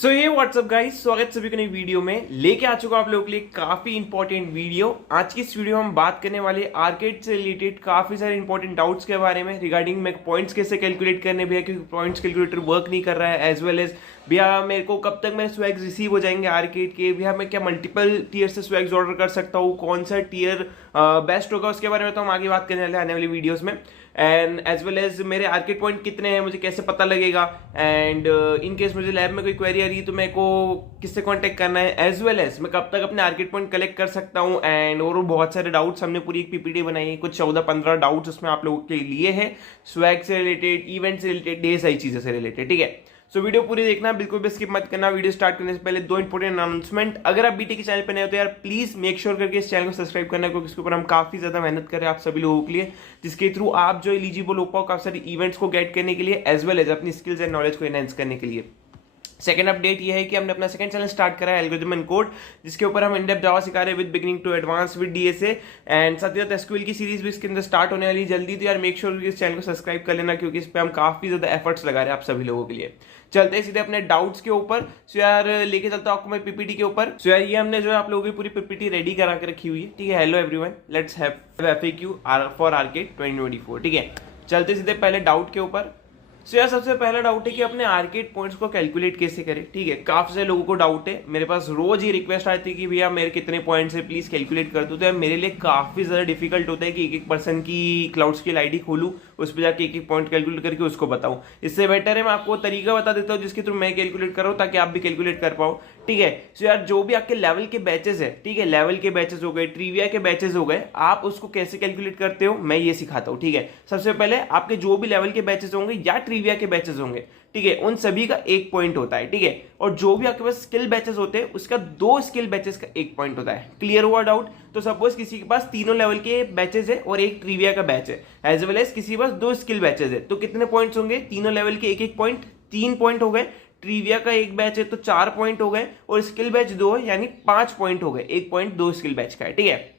सो ये WhatsApp guys, स्वागत सभी को नई वीडियो में लेके आ चुका आप लोगों के लिए काफी इंपॉर्टेंट वीडियो। आज की इस वीडियो में हम बात करने वाले आर्केड से रिलेटेड काफी सारे इंपॉर्टेंट डाउट्स के बारे में रिगार्डिंग मैं पॉइंट्स कैसे कैलकुलेट करने भैया, क्योंकि पॉइंट्स कैलकुलेटर वर्क नहीं कर रहा है, एज वेल एज भैया मेरे को कब तक मेरे स्वैग्स रिसीव हो जाएंगे आर्केड के, भैया मैं क्या मल्टीपल टीयर से स्वैग्स ऑर्डर कर सकता हूँ, कौन सा टीयर बेस्ट होगा उसके बारे में तो हम आगे बात करने वाले आने वाली वीडियोस में। एंड एज वेल एज मेरे आर्केड पॉइंट कितने हैं, मुझे कैसे पता लगेगा, एंड इन केस मुझे लैब में कोई क्वेरी आ रही है तो मेरे को किससे कांटेक्ट करना है, एज वेल एज मैं कब तक अपने आर्केड पॉइंट कलेक्ट कर सकता हूँ। एंड और बहुत सारे डाउट्स हमने पूरी एक पीपीटी बनाई है, कुछ 14-15 डाउट्स उसमें आप लोगों के लिए है, स्वैग से रिलेटेड, इवेंट से रिलेटेड, ढेर सारी चीज़ों से रिलेटेड। ठीक है, सो वीडियो पूरी देखना, बिल्कुल भी स्किप मत करना। वीडियो स्टार्ट करने से पहले दो इंपॉर्टेंट अनाउंसमेंट, अगर आप बीटी के चैनल पर नए हो तो यार प्लीज मेक श्योर करके इस चैनल को सब्सक्राइब करना, क्योंकि इसके ऊपर हम काफी ज्यादा मेहनत कर रहे हैं आप सभी लोगों के लिए, जिसके थ्रू आप जो एलिजिबल हो पाओ काफी सारी इवेंट्स को गेट करने के लिए, एज वेल एज अपनी स्किल्स एंड नॉलेज को एनहेंस करने के लिए। सेकंड अपडेट ये है कि हमने अपना सेकंड चैनल स्टार्ट करा है एल्गोरिथम एंड कोड, जिसके ऊपर हम इन-डेप्थ जावा सिखा रहे हैं with beginning to advance with DSA, and साथ ही साथ एसक्यूएल की सीरीज भी इसके अंदर स्टार्ट होने वाली जल्दी। तो यार मेक श्योर इस चैनल को सब्सक्राइब कर लेना, क्योंकि इस पे हम काफी ज्यादा एफर्ट्स लगा रहे हैं आप सभी लोगों के लिए। चलते हैं सीधे अपने डाउट्स के ऊपर। सो यार लेके चलता हूं आपको मैं पीपीटी के ऊपर। सो यार ये हमने जो है आप लोगों की पूरी पीपीटी रेडी करा के रखी हुई है। ठीक है, hello everyone, let's have FAQ for arcade 2024। ठीक है, चलते सीधे पहले डाउट के ऊपर। सो यार सबसे पहला डाउट है कि अपने आर्केड पॉइंट्स को कैलकुलेट कैसे करें। ठीक है, काफी सारे लोगों को डाउट है, मेरे पास रोज ही रिक्वेस्ट आती है कि भैया मेरे कितने पॉइंट्स है प्लीज कैलकुलेट कर दो। तो यार मेरे लिए काफी ज्यादा डिफिकल्ट होता है कि एक एक पर्सन की क्लाउड स्किल आईडी खोलूं, उस पर जाके एक एक पॉइंट कैलकुलेट करके उसको बताऊं। इससे बेटर है मैं आपको तरीका बता देता हूं जिसके थ्रू मैं कैलकुलेट कर रहा हूं, ताकि आप भी कैलकुलेट कर पाओ। ठीक है, सो यार जो भी आपके लेवल के बैचेस है, ठीक है, लेवल के बैचेस हो गए, ट्रिविया के बैचेस हो गए, आप उसको कैसे कैलकुलेट करते हो मैं ये सिखाता हूं। ठीक है, सबसे पहले आपके जो भी लेवल के बैचेस होंगे या ट्रिविया के बैचेस होंगे, ठीक है, उन सभी का एक पॉइंट होता है। ठीक है, और जो भी आपके पास स्किल बैचेस होते हैं उसका 2 स्किल बैचेस का एक पॉइंट होता है। क्लियर हुआ डाउट? तो सपोज किसी के पास तीनों लेवल के बैचेस है और एक ट्रिविया का बैच है, एज वेल एज किसी के पास 2 स्किल बैचेस है, तो कितने पॉइंट्स होंगे? तीनों लेवल के एक एक पॉइंट, 3 पॉइंट हो गए। ट्रिविया का एक बैच है तो 4 पॉइंट हो गए, और स्किल बैच 2 है यानी 5 पॉइंट हो गए। 1 पॉइंट 2 स्किल बैच का है। ठीक है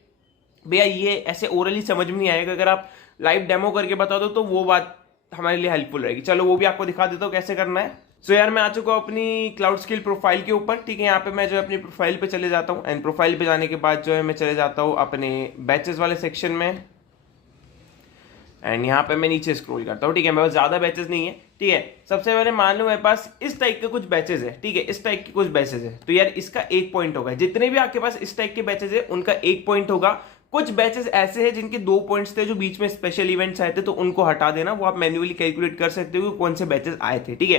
भैया, ये ऐसे ओरली समझ में नहीं आएगा, अगर आप लाइव डेमो करके बता दो तो वो बात हमारे लिए हेल्पफुल रहेगी। चलो वो भी आपको दिखा देता हूँ कैसे करना है। सो यार मैं आ चुका हूँ अपनी क्लाउड स्किल प्रोफाइल के ऊपर। ठीक है, यहाँ पे मैं जो है अपनी प्रोफाइल पे चले जाता हूँ, एंड प्रोफाइल पे जाने के बाद जो है मैं चले जाता हूँ अपने बैचेस वाले सेक्शन में, एंड यहाँ पे मैं नीचे स्क्रॉल करता हूँ। ठीक है, मेरे पास ज्यादा बैचेस नहीं है। ठीक है, सबसे पहले मान लो मेरे पास इस टाइप के कुछ बैचेस है। ठीक है, इस टाइप के कुछ बैचेस है, तो यार इसका 1 पॉइंट होगा। जितने भी आपके पास इस टाइप के बैचेस है उनका 1 पॉइंट होगा। कुछ बैचेस ऐसे हैं जिनके 2 पॉइंट्स थे, जो बीच में स्पेशल इवेंट्स आए थे, तो उनको हटा देना, वो आप मैन्युअली कैलकुलेट कर सकते हो कि कौन से बैचेस आए थे। ठीक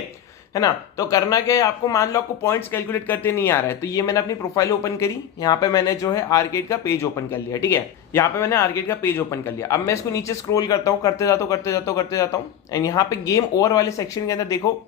है ना? तो करना क्या है आपको, मान लो आपको पॉइंट्स कैलकुलेट करते नहीं आ रहा है, तो ये मैंने अपनी प्रोफाइल ओपन करी, यहाँ पे मैंने जो है आर्केड का पेज ओपन कर लिया। ठीक है, यहाँ पे मैंने आर्केड का पेज ओपन कर लिया। अब मैं इसको नीचे स्क्रॉल करता हूँ, करते जाता हूँ, एंड यहाँ पे गेम ओवर वाले सेक्शन के अंदर देखो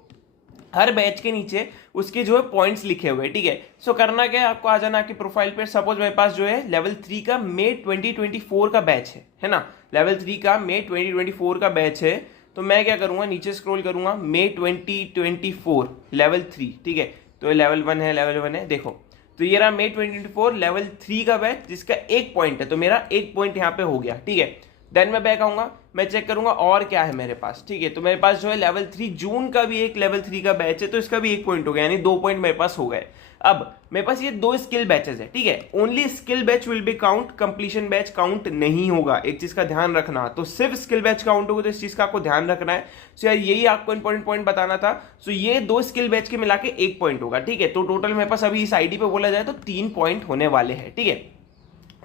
हर बैच के नीचे उसके जो है पॉइंट्स लिखे हुए। ठीक है, सो करना क्या है, आपको आ जाना आपकी प्रोफाइल पे। सपोज मेरे पास जो है लेवल 3 का मई 2024 का बैच है ना, लेवल 3 का मई 2024 का बैच है, तो मैं क्या करूंगा, नीचे स्क्रॉल करूंगा, मई 2024 लेवल 3। ठीक है, तो लेवल 1 है, लेवल 1 है, देखो तो ये रहा मई 2024 लेवल 3 का बैच, जिसका 1 पॉइंट है, तो मेरा 1 पॉइंट यहाँ पे हो गया। ठीक है, देन मैं बैक आऊंगा, मैं चेक करूंगा और क्या है मेरे पास। ठीक है, तो मेरे पास जो है लेवल 3 जून का भी एक लेवल 3 का बैच है, तो इसका भी 1 पॉइंट हो गया, यानी 2 पॉइंट मेरे पास हो गए। अब मेरे पास ये 2 स्किल बैचेस है। ठीक है, only skill batch will be count, completion batch count नहीं होगा, एक चीज का ध्यान रखना। तो सिर्फ स्किल बैच काउंट होगा, तो इस चीज का आपको ध्यान रखना है। सो यार यही आपको इंपॉर्टेंट पॉइंट बताना था। सो ये 2 स्किल बैच के मिला के 1 पॉइंट होगा। ठीक है, तो टोटल मेरे पास अभी इस आईडी पे बोला जाए तो 3 पॉइंट होने वाले हैं। ठीक है,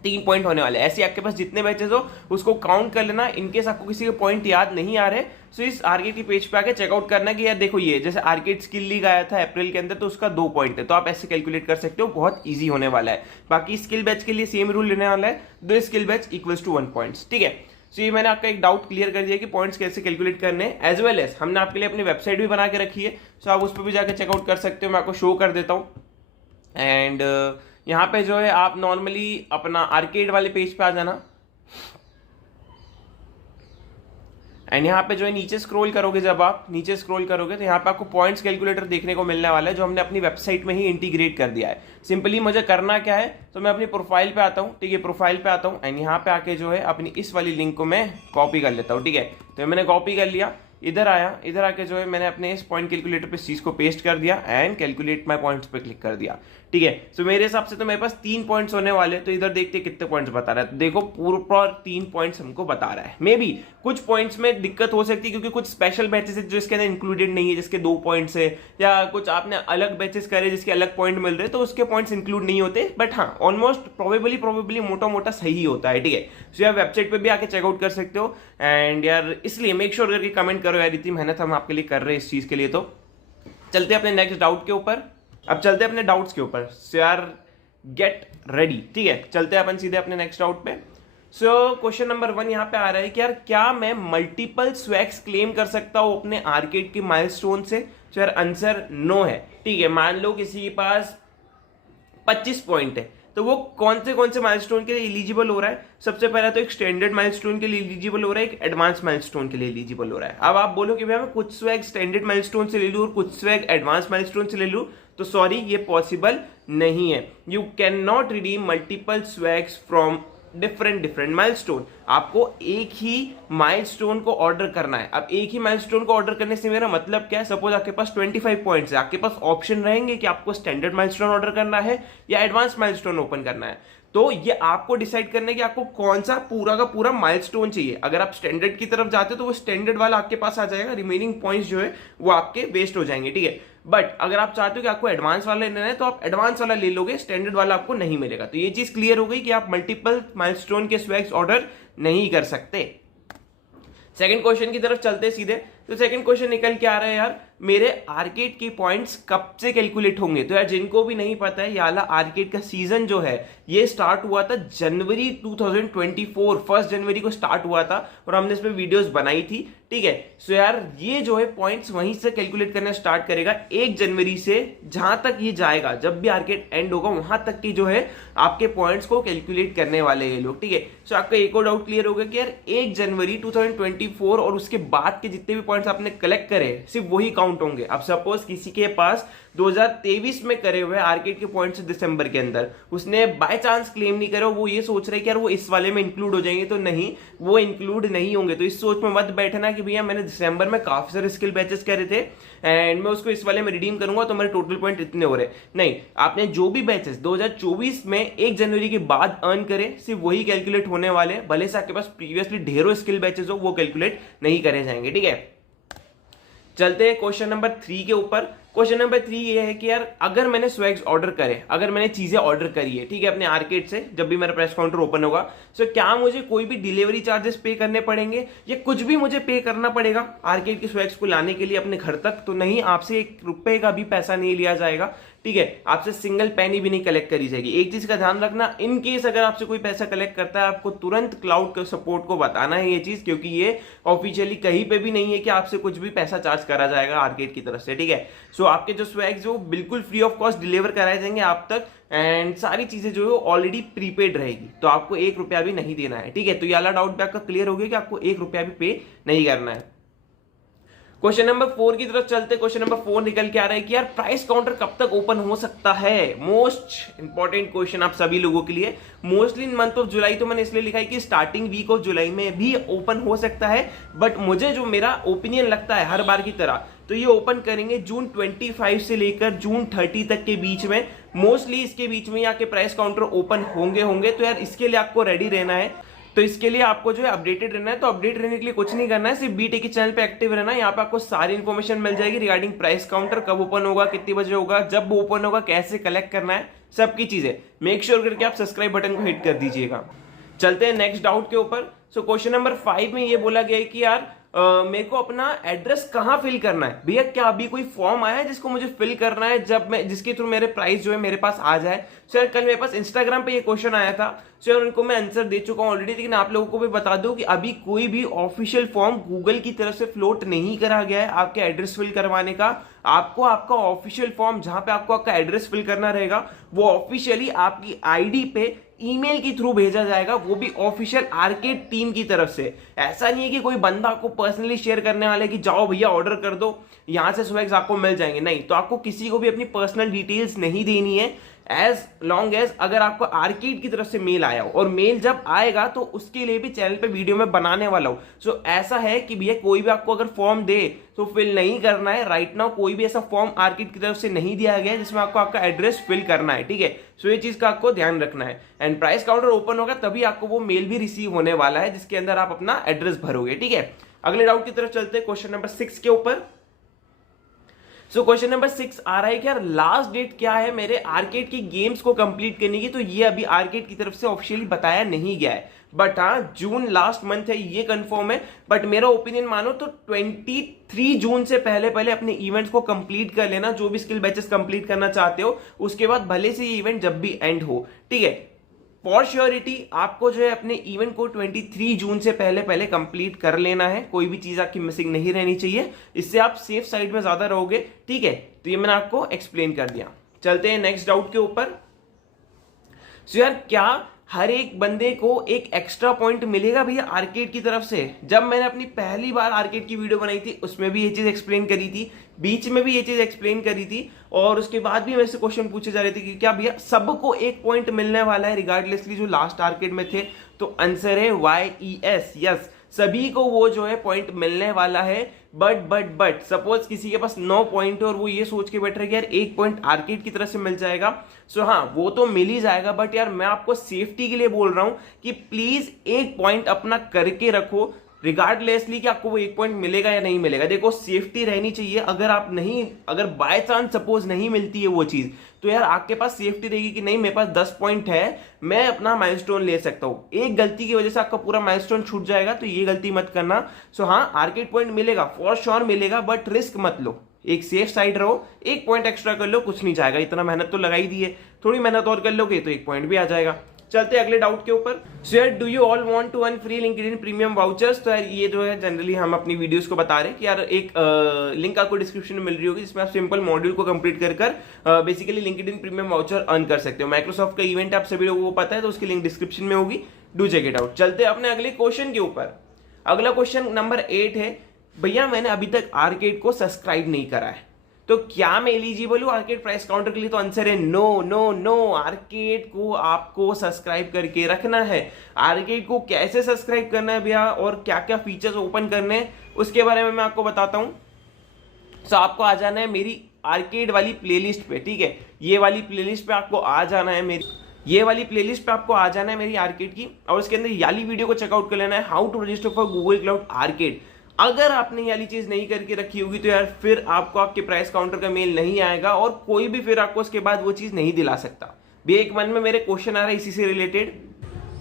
3 पॉइंट होने वाले। ऐसे आपके पास जितने बैचेस हो उसको काउंट कर लेना। इनकेस आपको किसी के पॉइंट याद नहीं आ रहे, सो इस आर्केड की पेज पे आके चेकआउट करना कि यार देखो ये जैसे आर्केड स्किल लीग आया था अप्रैल के अंदर, तो उसका 2 पॉइंट है, तो आप ऐसे कैलकुलेट कर सकते हो, बहुत ईजी होने वाला है। बाकी स्किल बैच के लिए सेम रूल लेने वाला है, 2 skill batch equals to 1 point. ठीक है, सो ये मैंने आपका एक डाउट क्लियर कर दिया कि पॉइंट्स कैसे कैलकुलेट करने हैं, एज वेल एज हमने आपके लिए अपनी वेबसाइट भी बना के रखी है, सो आप उस पर भी जाकर चेकआउट कर सकते हो। मैं आपको शो कर देता हूँ, एंड यहाँ पे जो है आप नॉर्मली अपना आर्केड वाले पेज पे आ जाना, एंड यहाँ पे जो है नीचे स्क्रॉल करोगे, जब आप नीचे स्क्रॉल करोगे तो यहाँ पे आपको पॉइंट्स कैलकुलेटर देखने को मिलने वाला है, जो हमने अपनी वेबसाइट में ही इंटीग्रेट कर दिया है। सिंपली मुझे करना क्या है, तो मैं अपनी प्रोफाइल पे आता हूँ। ठीक है, प्रोफाइल पे आता हूँ, एंड यहाँ पे आके जो है अपनी इस वाली लिंक को मैं कॉपी कर लेता हूँ। ठीक है, तो मैंने कॉपी कर लिया, इधर आया, इधर आके जो है मैंने अपने इस पॉइंट कैलकुलेटर पे इस चीज को पेस्ट कर दिया एंड कैलकुलेट माय पॉइंट्स पे क्लिक कर दिया। ठीक है, सो मेरे हिसाब से तो मेरे पास 3 पॉइंट्स होने वाले, तो इधर देखते हैं कितने पॉइंट्स बता रहा है। तो देखो पूरा 3 पॉइंट्स हमको बता रहा है। मे बी कुछ पॉइंट्स में दिक्कत हो सकती है क्योंकि कुछ स्पेशल बैचेस है जो इसके अंदर इंक्लूडेड नहीं है, जिसके 2 पॉइंट्स है, या कुछ आपने अलग बैचेस करे जिसके अलग पॉइंट मिल रहे हैं तो उसके पॉइंट्स इंक्लूड नहीं होते। बट हाँ, ऑलमोस्ट प्रोबेबली मोटा मोटा सही होता है। ठीक है, सो यार वेबसाइट पे भी आके चेकआउट कर सकते हो। एंड यार इसलिए मेक श्योर करके कमेंट करो यार, इतनी मेहनत हम आपके लिए कर रहे हैं इस चीज के लिए। तो चलते हैं अपने नेक्स्ट डाउट के ऊपर। अब चलते हैं अपने डाउट्स के ऊपर। सो यार गेट रेडी। ठीक है, चलते हैं अपन सीधे अपने नेक्स्ट डाउट पे। सो क्वेश्चन नंबर 1 यहाँ पे आ रहा है कि यार क्या मैं मल्टीपल स्वैग्स क्लेम कर सकता हूं अपने आर्केड के माइलस्टोन से? तो यार आंसर नो है। ठीक है, मान लो किसी के पास 25 पॉइंट है, तो वो कौन से माइलस्टोन के लिए एलिजिबल हो रहा है? सबसे पहला तो एक स्टैंडर्ड माइलस्टोन के लिए एलिजिबल हो रहा है, एक एडवांस माइलस्टोन के लिए एलिजिबल हो रहा है। अब आप बोलो कि भैया मैं कुछ स्वैग स्टैंडर्ड माइलस्टोन से ले लूं और कुछ स्वैग एडवांस माइलस्टोन से ले लूं, तो सॉरी ये पॉसिबल नहीं है। You can not redeem multiple swags from different milestone. आपको एक ही माइलस्टोन को ऑर्डर करना है। अब एक ही माइलस्टोन को ऑर्डर करने से मेरा मतलब क्या है? सपोज आपके पास 25 पॉइंट्स है, आपके पास ऑप्शन रहेंगे कि आपको स्टैंडर्ड माइलस्टोन ऑर्डर करना है या एडवांस माइलस्टोन ओपन करना है। तो ये आपको डिसाइड करना है कि आपको कौन सा पूरा का पूरा माइलस्टोन चाहिए। अगर आप स्टैंडर्ड की तरफ जाते हो तो वो स्टैंडर्ड वाला आपके पास आ जाएगा, रिमेनिंग पॉइंट्स जो है वो आपके वेस्ट हो जाएंगे। ठीक है, बट अगर आप चाहते हो कि आपको एडवांस वाला लेना है तो आप एडवांस वाला ले लोगे, स्टैंडर्ड वाला आपको नहीं मिलेगा। तो ये चीज क्लियर हो गई कि आप मल्टीपल माइलस्टोन के स्वैग्स ऑर्डर नहीं कर सकते। सेकंड क्वेश्चन की तरफ चलते सीधे। तो सेकंड क्वेश्चन निकल के आ रहा है यार, मेरे आर्केड के पॉइंट्स कब से कैलकुलेट होंगे? तो यार जिनको भी नहीं पता है, ये वाला आर्केड का सीजन जो है ये स्टार्ट हुआ था जनवरी 2024, 1 जनवरी को स्टार्ट हुआ था और हमने इस पे वीडियोस बनाई थी। ठीक है, सो यार ये जो है पॉइंट्स वहीं से कैलकुलेट करना स्टार्ट करेगा 1 जनवरी से, जहां तक ये जाएगा, जब भी आर्केड एंड होगा वहां तक की जो है आपके पॉइंट्स को कैलकुलेट करने वाले हैं लोग। ठीक है, सो आपका एक और डाउट क्लियर होगा कि यार 1 जनवरी 2024 और उसके बाद के जितने भी पॉइंट्स आपने कलेक्ट करे सिर्फ वही काउंट होंगे। अब सपोज किसी के पास 2023 में करे हुए आर्केड के पॉइंट्स दिसंबर के अंदर, उसने बाय चांस क्लेम नहीं करा, वो ये सोच रहे कि यार वो इस वाले में इंक्लूड हो जाएंगे, तो नहीं, वो इंक्लूड नहीं होंगे। तो इस सोच में मत बैठना कि भैया मैंने दिसंबर में काफी सारे स्किल बैचेस करे थे एंड मैं उसको इस वाले में रिडीम करूंगा तो मेरे टोटल पॉइंट इतने हो रहे। नहीं, आपने जो भी बैचेस 2024 में 1 जनवरी के बाद अर्न करे सिर्फ वही कैलकुलेट होने वाले, भले से आपके पास प्रीवियसली ढेरों स्किल बैचेस हो वो कैलकुलेट नहीं करे जाएंगे। ठीक है, चलते हैं क्वेश्चन नंबर 3 के ऊपर। क्वेश्चन नंबर 3 ये है कि यार अगर मैंने स्वैग्स ऑर्डर करे, अगर मैंने चीजें ऑर्डर करी है, ठीक है, अपने आर्केड से, जब भी मेरा प्रेस काउंटर ओपन होगा, सो क्या मुझे कोई भी डिलीवरी चार्जेस पे करने पड़ेंगे या कुछ भी मुझे पे करना पड़ेगा आर्केड के स्वैग्स को लाने के लिए अपने घर तक? तो नहीं, आपसे 1 रुपए का भी पैसा नहीं लिया जाएगा। ठीक है, आपसे सिंगल पेनी भी नहीं कलेक्ट करी जाएगी। एक चीज का ध्यान रखना, इन केस अगर आपसे कोई पैसा कलेक्ट करता है, आपको तुरंत क्लाउड के सपोर्ट को बताना है ये चीज, क्योंकि ये ऑफिशियली कहीं पे भी नहीं है कि आपसे कुछ भी पैसा चार्ज करा जाएगा आर्केड की तरफ से। ठीक है, सो आपके जो स्वैग्स जो बिल्कुल फ्री ऑफ कॉस्ट डिलीवर कराए जाएंगे आप तक एंड सारी चीजें जो है ऑलरेडी प्रीपेड रहेगी, तो आपको 1 रुपया भी नहीं देना है। ठीक है, तो ये वाला डाउट भी आपका क्लियर हो गया कि आपको 1 रुपया भी पे नहीं करना है। क्वेश्चन नंबर 4 की तरफ चलते। क्वेश्चन नंबर 4 निकल के आ रहा है कि यार प्राइस काउंटर कब तक ओपन हो सकता है? मोस्ट इंपॉर्टेंट क्वेश्चन आप सभी लोगों के लिए। Mostly in month of July, तो मैंने इसलिए लिखा है कि स्टार्टिंग वीक ऑफ जुलाई में भी ओपन हो सकता है, बट मुझे जो मेरा ओपिनियन लगता है हर बार की तरह, तो ये ओपन करेंगे जून 25 से लेकर जून 30 तक के बीच में। मोस्टली इसके बीच में यहाँ के प्राइस काउंटर ओपन होंगे। तो यार इसके लिए आपको रेडी रहना है, तो इसके लिए आपको जो है अपडेटेड रहना है। तो अपडेट रहने के लिए कुछ नहीं करना है, सिर्फ बीटेक के चैनल पे एक्टिव रहना है। यहाँ पे आपको सारी इन्फॉर्मेशन मिल जाएगी रिगार्डिंग प्राइस काउंटर, कब ओपन होगा, कितने बजे होगा, जब ओपन होगा, कैसे कलेक्ट करना है, सबकी चीजें। मेक श्योर करके आप सब्सक्राइब बटन को हिट कर दीजिएगा। चलते हैं नेक्स्ट डाउट के ऊपर। सो क्वेश्चन नंबर 5 में ये बोला गया है कि यार मेरे को अपना एड्रेस कहाँ फिल करना है? भैया क्या अभी कोई फॉर्म आया है जिसको मुझे फिल करना है, जब मैं जिसके थ्रू मेरे प्राइस जो है मेरे पास आ जाए? सर कल मेरे पास इंस्टाग्राम पे ये क्वेश्चन आया था, सर उनको मैं आंसर दे चुका हूं ऑलरेडी, लेकिन आप लोगों को भी बता दूं कि अभी कोई भी ऑफिशियल फॉर्म गूगल की तरफ से फ्लोट नहीं करा गया है आपके एड्रेस फिल करवाने का। आपको आपका ऑफिशियल फॉर्म जहां पे आपको आपका एड्रेस फिल करना रहेगा वो ऑफिशियली आपकी आईडी पे ईमेल के थ्रू भेजा जाएगा, वो भी ऑफिशियल आर्केड टीम की तरफ से। ऐसा नहीं है कि कोई बंदा आपको पर्सनली शेयर करने वाला है कि जाओ भैया ऑर्डर कर दो, यहां से स्वैग्स आपको मिल जाएंगे। नहीं, तो आपको किसी को भी अपनी पर्सनल डिटेल्स नहीं देनी है एज लॉन्ग एज अगर आपको आर्केड की तरफ से मेल आया हो, और मेल जब आएगा तो उसके लिए भी चैनल पे वीडियो में बनाने वाला हूं। सो ऐसा है कि भैया कोई भी आपको अगर फॉर्म दे तो फिल नहीं करना है। राइट नाउ कोई भी ऐसा फॉर्म आर्केड की तरफ से नहीं दिया गया है जिसमें आपको आपका एड्रेस फिल करना है, ठीक है। सो ये चीज का आपको ध्यान रखना है। एंड प्राइस काउंटर ओपन होगा तभी आपको वो मेल भी रिसीव होने वाला है जिसके अंदर आप अपना एड्रेस भरोगे, ठीक है। अगले डाउट की तरफ चलते हैं, क्वेश्चन नंबर 6 के ऊपर। सो क्वेश्चन नंबर 6 आ रहा है कि यार लास्ट डेट क्या है मेरे आर्केड की गेम्स को कंप्लीट करने की। तो ये अभी आर्केड की तरफ से ऑफिशियली बताया नहीं गया है, बट हाँ जून लास्ट मंथ है ये कंफर्म है। बट मेरा ओपिनियन मानो तो 23 जून से पहले पहले अपने इवेंट्स को कंप्लीट कर लेना, जो भी स्किल बैचेस कंप्लीट करना चाहते हो। उसके बाद भले से ये इवेंट जब भी एंड हो, ठीक है। फॉर श्योरिटी आपको जो है अपने इवेंट को 23 जून से पहले पहले कंप्लीट कर लेना है। कोई भी चीज आपकी मिसिंग नहीं रहनी चाहिए, इससे आप सेफ साइड में ज्यादा रहोगे, ठीक है। तो ये मैंने आपको एक्सप्लेन कर दिया। चलते हैं नेक्स्ट डाउट के ऊपर। सो यार क्या हर एक बंदे को एक एक्स्ट्रा पॉइंट मिलेगा भैया आर्केड की तरफ से? जब मैंने अपनी पहली बार आर्केड की वीडियो बनाई थी उसमें भी ये चीज एक्सप्लेन करी थी, बीच में भी ये चीज एक्सप्लेन करी थी, और उसके बाद भी मेरे से क्वेश्चन पूछे जा रहे थे कि क्या भैया सबको एक पॉइंट मिलने वाला है रिगार्डलेसली जो लास्ट आर्केड में थे? तो आंसर है YES, यस, सभी को वो जो है पॉइंट मिलने वाला है। बट सपोज किसी के पास 9 पॉइंट है और वो ये सोच के बैठ रहे कि यार 1 पॉइंट आर्केड की तरफ से मिल जाएगा। सो हाँ वो तो मिल ही जाएगा, बट यार मैं आपको सेफ्टी के लिए बोल रहा हूं कि प्लीज 1 पॉइंट अपना करके रखो, रिगार्डलेसली कि आपको वो 1 पॉइंट मिलेगा या नहीं मिलेगा। देखो सेफ्टी रहनी चाहिए। अगर बाय चांस सपोज नहीं मिलती है वो चीज, तो यार आपके पास सेफ्टी रहेगी कि नहीं मेरे पास 10 पॉइंट है, मैं अपना माइलस्टोन ले सकता हूं। एक गलती की वजह से आपका पूरा माइलस्टोन छूट जाएगा, तो ये गलती मत करना। सो हाँ आर्केड पॉइंट मिलेगा, फॉर श्योर मिलेगा, बट रिस्क मत लो, एक सेफ साइड रहो। 1 पॉइंट एक्स्ट्रा कर लो, कुछ नहीं जाएगा, इतना मेहनत तो लगाई दी है, थोड़ी मेहनत और कर लोगे तो 1 पॉइंट भी आ जाएगा। चलते अगले डाउट के ऊपर। सो यार do you all want to earn free LinkedIn premium vouchers? तो यार ये जो है जनरली हम अपनी वीडियोस को बता रहे हैं कि यार एक लिंक आपको डिस्क्रिप्शन में मिल रही होगी जिसमें आप सिंपल मॉड्यूल को कंप्लीट कर basically LinkedIn premium voucher earn कर सकते हो। माइक्रोसॉफ्ट का इवेंट आप सभी लोगों को पता है, तो उसकी लिंक डिस्क्रिप्शन में होगी, डू चेक इट आउट। चलते अपने अगले क्वेश्चन के ऊपर। अगला क्वेश्चन नंबर 8 है, भैया मैंने अभी तक आर्केड को सब्सक्राइब नहीं करा है, तो क्या मैं एलिजिबल हूं आर्केड प्राइस काउंटर के लिए? तो आंसर है नो नो नो, आर्केड को आपको सब्सक्राइब करके रखना है। आर्केड को कैसे सब्सक्राइब करना है भैया और क्या क्या फीचर्स ओपन करने हैं उसके बारे में मैं आपको बताता हूं। तो आपको आ जाना है मेरी आर्केड वाली प्लेलिस्ट पे, ठीक है। ये वाली प्लेलिस्ट पे आपको आ जाना है मेरी आर्केड की, और उसके अंदर ये वाली वीडियो को चेकआउट कर लेना है, how to register for Google Cloud Arcade. अगर आपने ये वाली चीज नहीं करके रखी होगी तो यार फिर आपको आपके प्राइस काउंटर का मेल नहीं आएगा, और कोई भी फिर आपको उसके बाद वो चीज नहीं दिला सकता। भैया एक मन में मेरे क्वेश्चन आ रहा है इसी से रिलेटेड।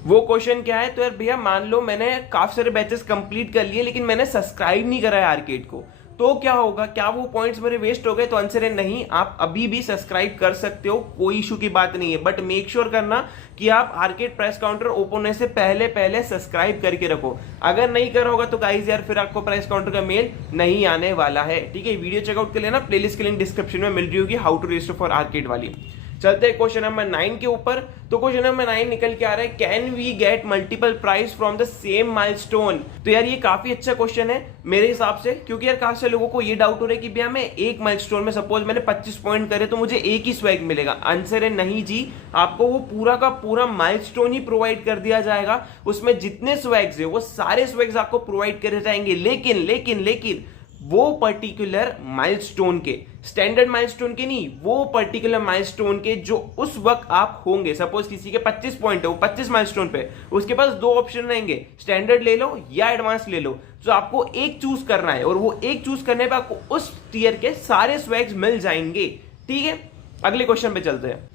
वो क्वेश्चन क्या है? तो यार भैया मान लो मैंने काफी सारे बैचेस कंप्लीट कर लिए लेकिन मैंने सब्सक्राइब नहीं करा है आर्केड को, तो क्या होगा? क्या वो पॉइंट्स मेरे वेस्ट हो गए? तो आंसर है नहीं, आप अभी भी सब्सक्राइब कर सकते हो, कोई इशू की बात नहीं है। बट मेक श्योर करना कि आप आर्केड प्राइस काउंटर ओपन होने से पहले पहले सब्सक्राइब करके रखो। अगर नहीं करा होगा तो गाइस यार फिर आपको प्राइस काउंटर का मेल नहीं आने वाला है, ठीक है। वीडियो चेकआउट कर लेना, प्लेलिस्ट की लिंक डिस्क्रिप्शन में मिल रही होगी, how to register for Arcade वाली। चलते हैं क्वेश्चन नंबर 9 के ऊपर। तो क्वेश्चन नंबर 9 निकल के आ रहा है, can we get multiple prize from the same milestone? तो यार ये काफी अच्छा क्वेश्चन है मेरे हिसाब से, क्योंकि यार काफी सारे लोगों को ये डाउट हो रहा है कि भैया मैं एक माइलस्टोन में सपोज मैंने 25 पॉइंट करे तो मुझे एक ही स्वैग मिलेगा। आंसर है नहीं जी, आपको वो पूरा का पूरा माइलस्टोन ही प्रोवाइड कर दिया जाएगा। उसमें जितने स्वैग्स है वो सारे स्वैग्स आपको प्रोवाइड करे जाएंगे, लेकिन वो पर्टिकुलर माइलस्टोन के, स्टैंडर्ड माइलस्टोन के नहीं, वो पर्टिकुलर माइलस्टोन के जो उस वक्त आप होंगे। सपोज किसी के 25 पॉइंट है, वो 25 माइलस्टोन पे, उसके पास 2 ऑप्शन रहेंगे, स्टैंडर्ड ले लो या एडवांस ले लो। तो आपको एक चूज करना है, और वो एक चूज करने पे आपको उस टीयर के सारे स्वैग्स मिल जाएंगे, ठीक है। अगले क्वेश्चन पे चलते हैं।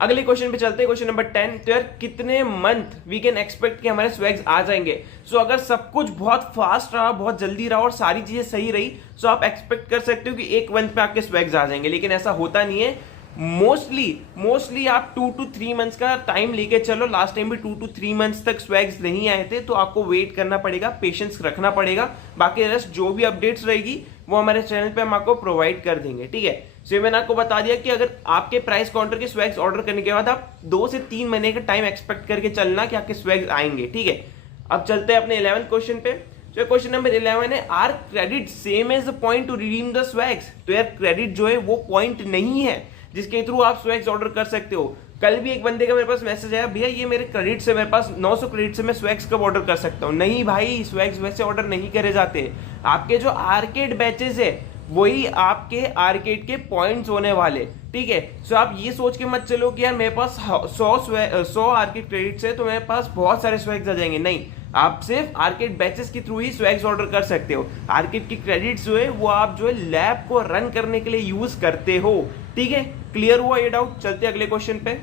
Question number 10। तो यार कितने मंथ वी कैन एक्सपेक्ट कि हमारे स्वैग्स आ जाएंगे? सो अगर सब कुछ बहुत फास्ट रहा, बहुत जल्दी रहा और सारी चीजें सही रही, सो आप एक्सपेक्ट कर सकते हो कि 1 मंथ पे आपके स्वैग्स आ जाएंगे, लेकिन ऐसा होता नहीं है। मोस्टली आप 2 to 3 मंथ्स का टाइम लेके चलो। लास्ट टाइम भी 2 to 3 मंथ्स तक स्वैग्स नहीं आए थे, तो आपको वेट करना पड़ेगा, पेशेंस रखना पड़ेगा। बाकी रेस्ट जो भी अपडेट्स रहेगी वो हमारे चैनल पे हम आपको प्रोवाइड कर देंगे, ठीक है। सो मैंने आपको बता दिया कि अगर आपके प्राइस काउंटर के स्वैग्स ऑर्डर करने के बाद आप 2 से 3 महीने का टाइम एक्सपेक्ट करके चलना कि आपके स्वैग्स आएंगे, ठीक है। अब चलते हैं अपने 11th क्वेश्चन पे। तो क्वेश्चन नंबर 11 है, are credit same as the point to redeem the swags? तो यार क्रेडिट जो है वो पॉइंट नहीं है। जिसके थ्रू आप स्वैग्स ऑर्डर कर सकते हो। कल भी एक बंदे का मेरे पास मैसेज आया, भैया ये मेरे क्रेडिट से, मेरे पास 900 क्रेडिट से मैं स्वैग्स कब ऑर्डर कर सकता हूँ। नहीं भाई, स्वैग्स वैसे ऑर्डर नहीं करे जाते। आपके जो आर्केड बैचेस है वही आपके आर्केड के पॉइंट्स होने वाले, ठीक है। सो आप ये सोच के मत चलो कि यार मेरे पास 100 आर्केड क्रेडिट्स है तो मेरे पास बहुत सारे स्वैग्स आ जाएंगे। नहीं, आप सिर्फ आर्केड बैचेस के थ्रू ही स्वैग्स ऑर्डर कर सकते हो। आर्केड की क्रेडिट्स जो है वो आप जो है लैब को रन करने के लिए यूज करते हो, ठीक है। क्लियर हुआ ये डाउट? चलते अगले क्वेश्चन पे।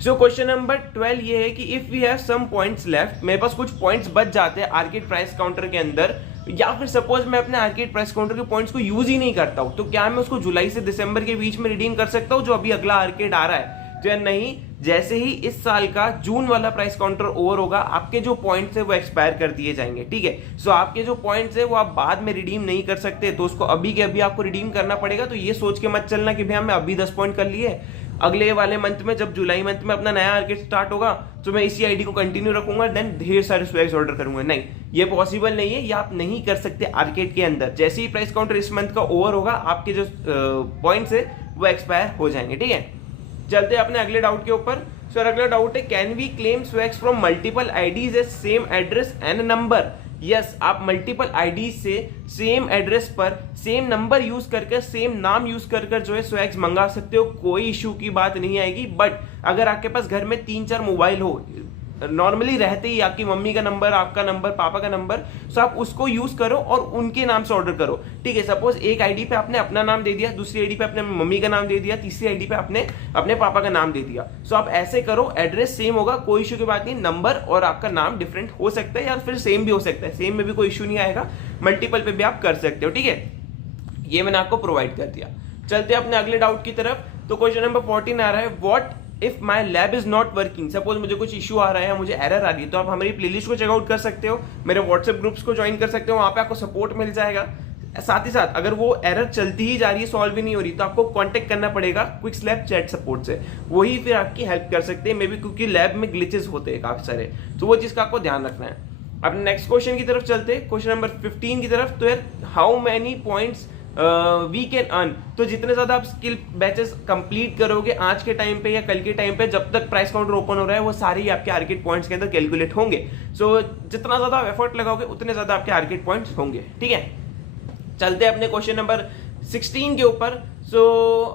सो क्वेश्चन नंबर 12 ये है कि if we have some points left, मेरे पास कुछ पॉइंट्स बच जाते हैं आर्केड प्राइस काउंटर के अंदर, या फिर सपोज मैं अपने आर्केड प्राइस काउंटर के पॉइंट्स को यूज ही नहीं करता हूं, तो क्या मैं उसको जुलाई से दिसंबर के बीच में रिडीम कर सकता हूं जो अभी अगला आर्केड आ रहा है? तो यार नहीं, जैसे ही इस साल का जून वाला प्राइस काउंटर ओवर होगा आपके जो पॉइंट्स है वो एक्सपायर कर दिए जाएंगे, ठीक है। सो आपके जो पॉइंट्स है वो आप बाद में रिडीम नहीं कर सकते, तो उसको अभी के अभी आपको रिडीम करना पड़ेगा। तो ये सोच के मत चलना कि भैया मैं अभी 10 पॉइंट कर लिए, अगले वाले मंथ में जब जुलाई मंथ में अपना नया आर्केड स्टार्ट होगा तो मैं इसी आईडी को कंटिन्यू रखूंगा, देन ढेर सारे स्वैग्स ऑर्डर करूंगा। नहीं, ये पॉसिबल नहीं है, ये आप नहीं कर सकते आर्केड के अंदर। जैसे ही प्राइस काउंटर इस मंथ का ओवर होगा आपके जो पॉइंट्स है वो एक्सपायर हो जाएंगे, ठीक है। चलते अपने अगले डाउट के ऊपर। सर अगला डाउट है, can we claim swags from multiple IDs as same address and number? Yes, आप मल्टीपल आईडी से सेम एड्रेस पर सेम नंबर यूज करके सेम नाम यूज कर जो है स्वैग्स मंगा सकते हो, कोई इशू की बात नहीं आएगी। बट अगर आपके पास घर में 3-4 मोबाइल हो, नॉर्मली रहते ही आपकी मम्मी का नंबर, आपका नंबर, पापा का नंबर, सो आप उसको यूज करो और उनके नाम से ऑर्डर करो, ठीक है। सपोज एक आईडी पे आपने अपना नाम दे दिया, दूसरी आईडी पे अपने मम्मी का नाम दे दिया, तीसरी आईडी पे आपने अपने पापा का नाम दे दिया। सो आप ऐसे करो, एड्रेस सेम होगा, कोई इशू की बात नहीं। नंबर और आपका नाम डिफरेंट हो सकता है या फिर सेम भी हो सकता है, सेम में भी कोई इशू नहीं आएगा, मल्टीपल पे भी आप कर सकते हो, ठीक है। ये मैंने आपको प्रोवाइड कर दिया। चलते अपने अगले डाउट की तरफ। तो क्वेश्चन नंबर 14 आ रहा है, what if my lab is not working? Suppose मुझे कुछ इशू आ रहा है, मुझे एरर आ रही है, तो आप हमारी प्लेलिस्ट को चेकआउट कर सकते हो, मेरे व्हाट्सएप ग्रुप्स को ज्वाइन कर सकते हो, वहां पे आपको सपोर्ट मिल जाएगा। साथ ही साथ अगर वो एरर चलती ही जा रही है, सॉल्व ही नहीं हो रही, तो आपको कांटेक्ट करना पड़ेगा क्विक लैब चैट सपोर्ट से, वही फिर आपकी हेल्प कर सकते हैं, मे बी क्योंकि लैब में ग्लिचेस होते हैं काफी सारे, तो वो चीज का आपको ध्यान रखना है। अब नेक्स्ट क्वेश्चन की तरफ चलते हैं, क्वेश्चन नंबर 15 की तरफ। तो यार how many points we can earn? तो जितने ज्यादा आप स्किल बैचेस कंप्लीट करोगे आज के टाइम पे या कल के टाइम पे, जब तक प्राइस काउंटर ओपन हो रहा है, वो सारे ही आपके आर्केड पॉइंट्स के अंदर कैलकुलेट होंगे। सो जितना ज्यादा आप एफर्ट लगाओगे उतने ज्यादा आपके आर्केड पॉइंट्स होंगे, ठीक है। चलते हैं अपने क्वेश्चन नंबर 16 के ऊपर। So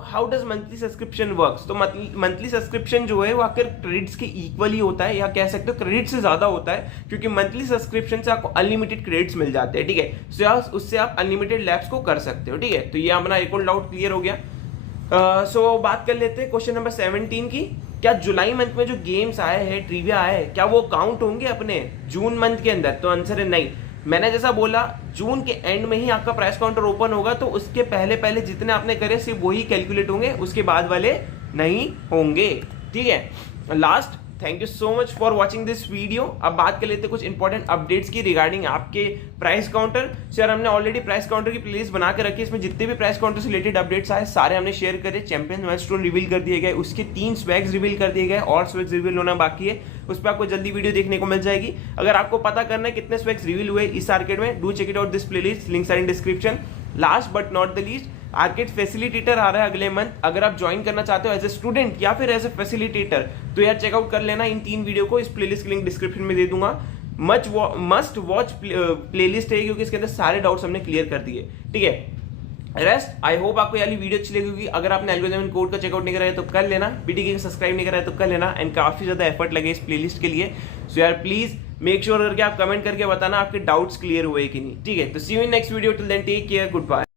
how does monthly subscription works? तो मंथली सब्सक्रिप्शन जो है वो आखिर क्रेडिट्स के इक्वल ही होता है, या कह सकते हो क्रेडिट से ज्यादा होता है, क्योंकि मंथली सब्सक्रिप्शन से आपको अनलिमिटेड क्रेडिट्स मिल जाते हैं, ठीक है। सो उससे आप अनलिमिटेड लैब्स को कर सकते हो, ठीक है। तो ये अपना एक और डाउट क्लियर हो गया। सो बात कर लेते हैं क्वेश्चन नंबर 17 की। क्या जुलाई मंथ में जो गेम्स आए हैं, ट्रिविया आए हैं, क्या वो काउंट होंगे अपने जून मंथ के अंदर? तो आंसर है नहीं। मैंने जैसा बोला, जून के एंड में ही आपका प्राइस काउंटर ओपन होगा, तो उसके पहले पहले जितने आपने करे सिर्फ वही कैलकुलेट होंगे, उसके बाद वाले नहीं होंगे, ठीक है। Last, thank you so much for watching this video. अब बात कर लेते हैं कुछ इंपॉर्टेंट अपडेट्स की रिगार्डिंग आपके प्राइस काउंटर। सर हमने ऑलरेडी प्राइस काउंटर की प्लेलिस्ट बना के रखी है, इसमें जितने भी प्राइस काउंटर से रिलेटेड अपडेट्स आए सारे हमने शेयर करे। चैंपियन माइलस्टोन रिवील कर दिए गए, उसके 3 स्वैग्स रिवील कर दिए गए, और स्वैग्स रिवील होना बाकी है, उस पर आपको जल्दी वीडियो देखने को मिल जाएगी। अगर आपको पता करना है कितने स्वैग्स रिवील हुए इस आर्केड में, do check it out this playlist, links are in description. Last but not the least, arcade facilitator आ रहा है अगले मंथ। अगर आप ज्वाइन करना चाहते हो एज ए स्टूडेंट या फिर एज ए फैसिलिटेटर, तो यार चेकआउट कर लेना इन 3 वीडियो को, इस प्लेलिस्ट की लिंक डिस्क्रिप्शन में दे दूंगा। मस्ट वॉच प्लेलिस्ट है, क्योंकि इसके अंदर सारे डाउट्स हमने क्लियर कर दिए, ठीक है। रेस्ट, आई होप आपको यार वीडियो अच्छी लगेगी। अगर आपने एल्गोरिथम कोड का चेकआउट नहीं करा है तो कर लेना, बीटीके को सब्सक्राइब नहीं करा है तो कर लेना, एंड काफी ज्यादा एफर्ट लगे इस प्लेलिस्ट के लिए। सो यार प्लीज मेक श्योर करके आप कमेंट करके बताना आपके डाउट्स क्लियर हुए कि नहीं, ठीक है। तो see you in next video, till then take care, good bye.